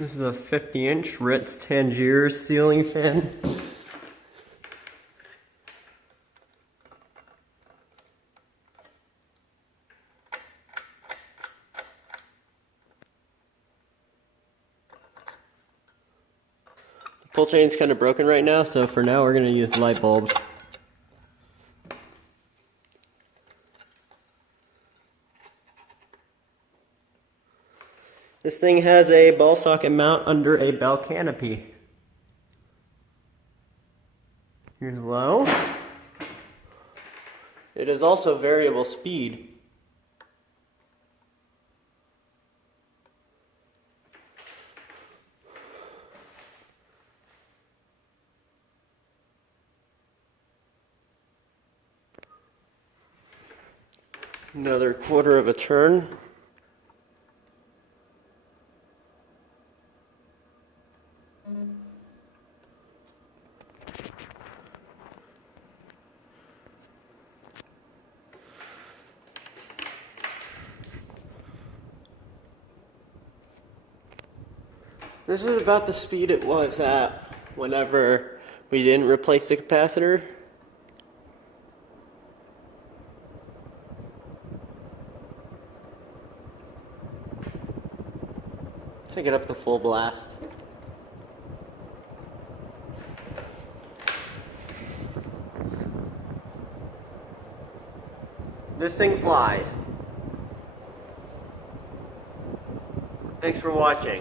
This is a 50-inch Ritz Tangiers ceiling fan. The pull chain's kind of broken right now, so for now we're going to use light bulbs. This thing has a ball socket mount under a bell canopy. Here's low. It is also variable speed. Another quarter of a turn. This is about the speed it was at whenever we didn't replace the capacitor. Take it up to full blast. This thing flies. Thanks for watching.